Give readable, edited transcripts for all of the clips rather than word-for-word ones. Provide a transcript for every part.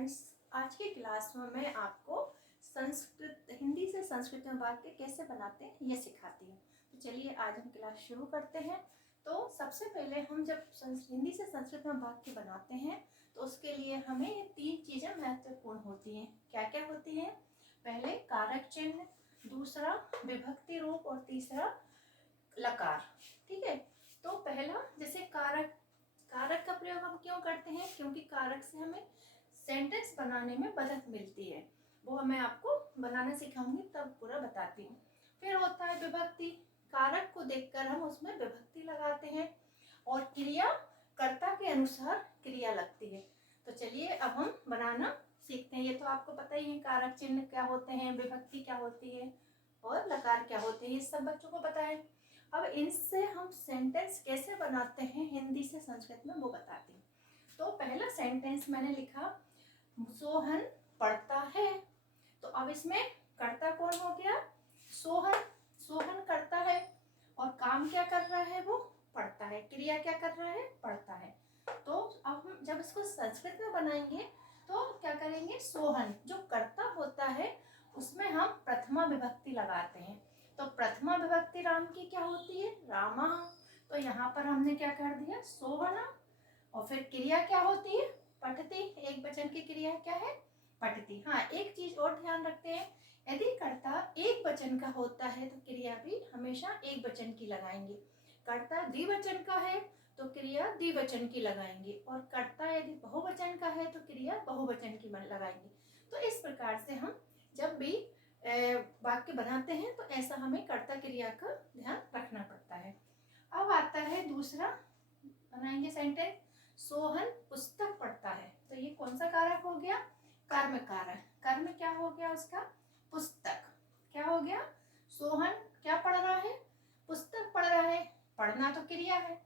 Friends, आज की class में मैं आपको हिंदी से संस्कृत में वाक्य कैसे बनाते हैं ये सिखाती हूँ। तो चलिए आज हम क्लास शुरू करते हैं। तो सबसे पहले हम जब हिंदी से संस्कृत में वाक्य बनाते हैं तो उसके लिए हमें ये 3 चीज़ें महत्वपूर्ण होती हैं। क्या क्या होती हैं? पहले कारक चिन्ह, दूसरा विभक्ति रूप और तीसरा लकार। ठीक है। तो पहला जैसे कारक का प्रयोग हम क्यों करते हैं? क्योंकि कारक से हमें सेंटेंस बनाने में मदद मिलती है। वो मैं आपको बनाना सिखाऊंगी तब पूरा बताती हूँ। फिर होता है विभक्ति। कारक को देखकर हम उसमें विभक्ति लगाते हैं और क्रिया कर्ता के अनुसार क्रिया लगती है। तो चलिए अब हम बनाना सीखते हैं। ये तो आपको पता ही है, कारक चिन्ह क्या होते हैं, विभक्ति क्या होती है और लकार क्या होते हैं, ये सब बच्चों को पता है। अब इनसे हम सेंटेंस कैसे बनाते हैं हिंदी से संस्कृत में वो बताती हूँ। तो पहला सेंटेंस मैंने लिखा, सोहन पढ़ता है। तो अब इसमें कर्ता कौन हो गया? सोहन। सोहन करता है और काम क्या कर रहा है? वो पढ़ता है। क्रिया क्या कर रहा है? पढ़ता है। तो अब हम जब इसको संस्कृत में बनाएंगे तो क्या करेंगे? सोहन जो कर्ता होता है उसमें हम प्रथमा विभक्ति लगाते हैं। तो प्रथमा विभक्ति राम की क्या होती है? रामा। तो यहाँ पर हमने क्या कर दिया? सोहना। और फिर क्रिया क्या होती है? पठती। एक वचन की क्रिया क्या है? पठती। हाँ, एक चीज और ध्यान रखते हैं, यदि कर्ता एक वचन का होता है तो क्रिया भी हमेशा एक वचन की लगाएंगे। कर्ता द्विवचन का है तो क्रिया द्विवचन की लगाएंगे और कर्ता यदि बहुवचन का है तो क्रिया बहुवचन की लगाएंगे। तो इस प्रकार से हम जब भी वाक्य बनाते हैं तो ऐसा हमें कर्ता क्रिया का ध्यान रखना पड़ता है। अब आता है दूसरा, बनाएंगे सेंटेंस, सोहन पुस्तक पढ़ता है। तो ये कौन सा कारक हो गया? कर्म कारक। कर्म क्या हो गया उसका? पुस्तक। क्या हो गया? सोहन क्या पढ़ रहा है? पुस्तक पढ़ रहा है। पढ़ना तो क्रिया है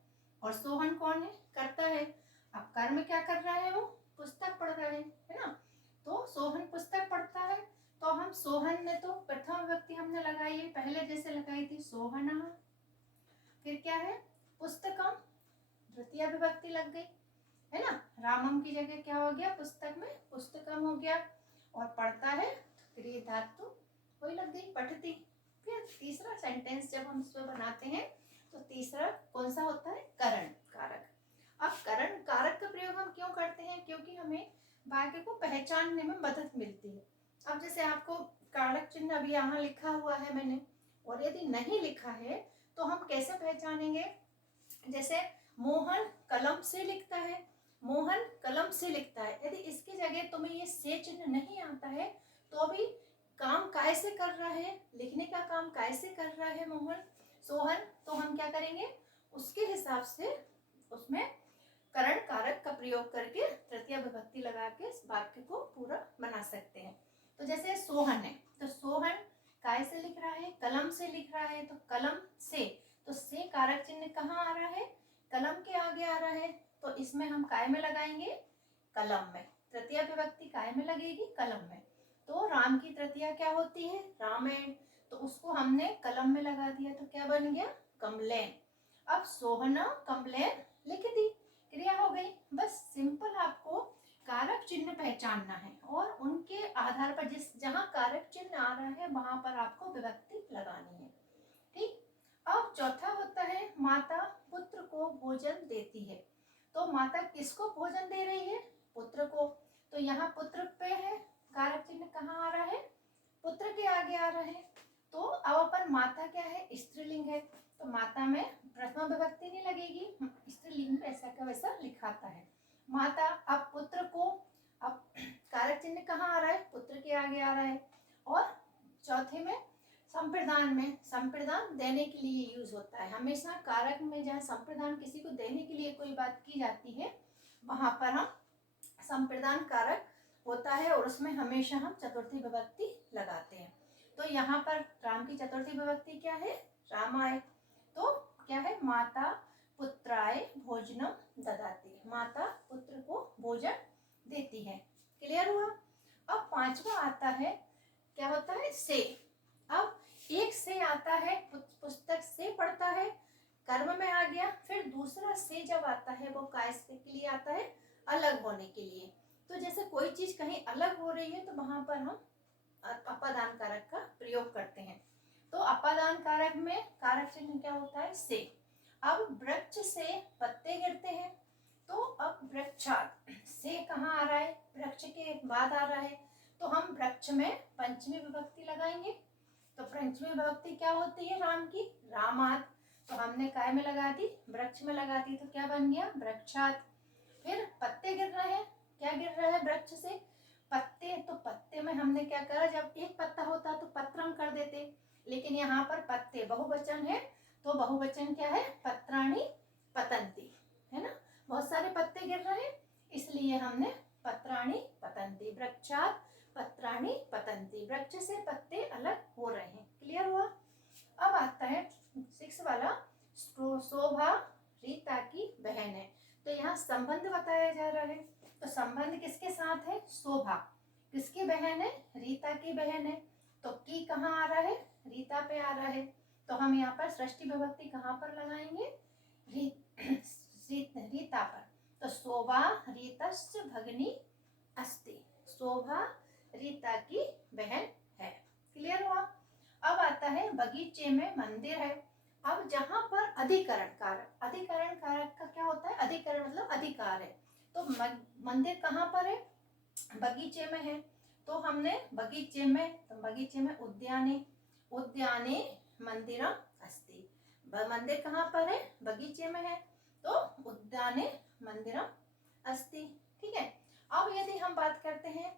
और सोहन कौन है? कर्ता है। अब कर्म क्या कर रहा है? वो पुस्तक पढ़ रहा है ना। तो सोहन पुस्तक पढ़ता है। तो हम सोहन में तो प्रथम विभक्ति हमने लगाई है, पहले जैसे लगाई थी सोहना। फिर क्या है? पुस्तकम, द्वितीय विभक्ति लग गई है ना। रामम की जगह क्या हो गया? पुस्तक में पुस्तकम हो गया। और पढ़ता है क्रिया धातु वही लग गई, पठती। फिर तीसरा सेंटेंस जब हम इसमें बनाते हैं तो तीसरा कौन सा होता है? करण कारक। अब करण कारक का प्रयोग हम क्यों करते हैं? क्योंकि हमें वाक्य को पहचानने में मदद मिलती है। अब जैसे आपको कारक चिन्ह अभी यहाँ लिखा हुआ है मैंने, और यदि नहीं लिखा है तो हम कैसे पहचानेंगे? जैसे मोहन कलम से लिखता है, मोहन कलम से लिखता है। यदि इसकी जगह तुम्हें ये से चिन्ह नहीं आता है तो भी काम काय से कर रहा है, लिखने का काम काय से कर रहा है मोहन, सोहन, तो हम क्या करेंगे? उसके हिसाब से उसमें करण कारक का प्रयोग करके तृतीय विभक्ति लगा के इस वाक्य को पूरा बना सकते हैं। तो जैसे सोहन है तो सोहन काय से लिख रहा है? कलम से लिख रहा है। तो कलम से, तो से कारक चिन्ह कहाँ आ रहा है? कलम के आगे आ रहा है। तो इसमें हम काय में लगाएंगे? कलम में। तृतीय विभक्ति काय में लगेगी? कलम में। तो राम की तृतीया क्या होती है? रामायण। तो उसको हमने कलम में लगा दिया तो क्या बन गया? कमलेन। अब सोहना कमलेन लिख दी, क्रिया हो गई। बस सिंपल आपको कारक चिन्ह पहचानना है और उनके आधार पर जिस जहां कारक चिन्ह आ रहा है वहां पर आपको विभक्ति लगानी है। ठीक। अब चौथा होता है, माता पुत्र को भोजन देती है। तो माता किसको भोजन दे रही है? पुत्र को। तो यहाँ पुत्र पे है, कारक चिन्ह कहाँ आ रहा है? पुत्र के आगे आ रहा है। तो अब अपन माता क्या है? स्त्रीलिंग है। तो माता में प्रथमा विभक्ति नहीं लगेगी, स्त्रीलिंग वैसा का वैसा लिखाता है माता। अब पुत्र को, अब कारक चिन्ह कहाँ आ रहा है? पुत्र के आगे आ रहा है। और चौथे में संप्रदान में, संप्रदान देने के लिए यूज होता है। हमेशा कारक में जहाँ संप्रदान किसी को देने के लिए कोई बात की जाती है वहां पर हम संप्रदान कारक होता है और उसमें हमेशा हम चतुर्थी विभक्ति लगाते हैं। तो यहाँ पर राम की चतुर्थी विभक्ति क्या है? रामाय। तो क्या है? माता पुत्राय भोजनम ददाति, माता पुत्र को भोजन देती है। क्लियर हुआ? अब पांचवा आता है, क्या होता है? से। अब एक से आता है, पुस्तक से पढ़ता है, कर्म में आ गया। फिर दूसरा से जब आता है वो काय के लिए आता है? अलग होने के लिए। तो जैसे कोई चीज कहीं अलग हो रही है तो वहां पर हम अपादान कारक का प्रयोग करते हैं। तो अपादान कारक में कारक चिन्ह क्या होता है? से। अब वृक्ष से पत्ते गिरते हैं, तो अब वृक्षात से कहाँ आ रहा है? वृक्ष के बाद आ रहा है, तो हम वृक्ष में पंचमी विभक्ति लगाएंगे। तो पंचमी विभक्ति क्या होती है राम की? रामात। तो हमने काय में लगा दी? वृक्ष में लगा दी, तो क्या बन गया? वृक्षात। फिर पत्ते गिर रहे हैं, क्या गिर रहा है वृक्ष से? पत्ते। तो पत्ते में हमने क्या करा? जब एक पत्ता होता तो पत्रम कर देते, लेकिन यहाँ पर पत्ते बहुवचन है, तो बहुवचन क्या है? पत्राणि पतंती, है ना? बहुत सारे पत्ते गिर रहे हैं, इसलिए हमने पत्राणि पतंती, वृक्षात पत्राणि पतंती, वृक्ष से पत्ते अलग हो रहे हैं। क्लियर हुआ? अब आता है 6 वाला, शोभा रीता की बहन है। तो यहाँ संबंध बताया जा रहा है, तो संबंध किसके साथ है? शोभा। किसकी बहन है? रीता की बहन है। तो की कहाँ आ रहा है? रीता पे आ रहा है, तो हम यहाँ पर षष्ठी विभक्ति कहाँ पर लगाएंगे? रीता पर। तो शोभा रीतस्य भगिनी अस्ति, शोभा रीता की बहन है। क्लियर हुआ? अब आता है बगीचे में मंदिर है। अब जहां पर अधिकरण कारक, अधिकरण कारक का क्या होता है? अधिकरण मतलब अधिकार है, तो मंदिर कहाँ पर है? बगीचे में है, तो हमने बगीचे में, तो बगीचे में उद्याने, उद्याने मंदिरम अस्ति, मंदिर कहाँ पर है? बगीचे में है, तो उद्याने मंदिरम अस्ति। ठीक है। अब यदि हम बात करते हैं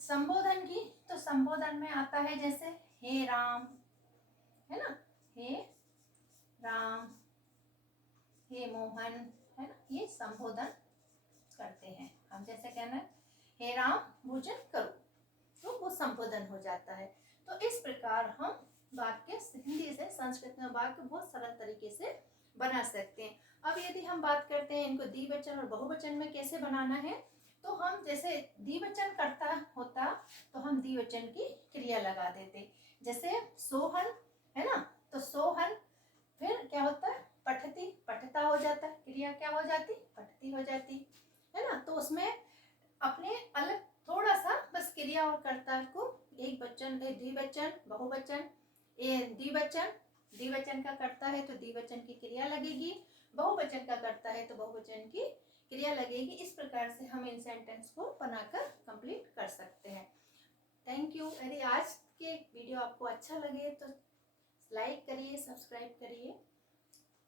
संबोधन की, तो संबोधन में आता है जैसे हे राम, है ना? हे राम, हे मोहन, है ना? ये संबोधन करते हैं हम। जैसे कहना है हे राम भोजन करो, तो वो संबोधन हो जाता है। तो इस प्रकार हम वाक्य हिंदी से संस्कृत में वाक्य बहुत सरल तरीके से बना सकते हैं। अब यदि हम बात करते हैं इनको द्विवचन और बहुवचन में कैसे बनाना है, तो हम जैसे द्विवचन करता होता तो हम द्विवचन की क्रिया लगा देते, जैसे सोहन, है ना? तो सोहन, फिर क्या होता है? पठती, पठता हो जाता है, क्रिया क्या हो जाती? पठती हो जाती, है ना? तो उसमें अपने अलग थोड़ा सा बस क्रिया और कर्ता को एक वचन, द्विवचन, बहुवचन, द्विवचन, द्विवचन का कर्ता है तो द्विवचन की क्रिया लगेगी, बहुवचन का कर्ता है तो बहुवचन की क्रिया लगेगी। इस प्रकार से हम इन सेंटेंस को बनाकर कंप्लीट कर सकते हैं। Thank you. यदि आज के वीडियो आपको अच्छा लगे तो लाइक करिए, सब्सक्राइब करिए।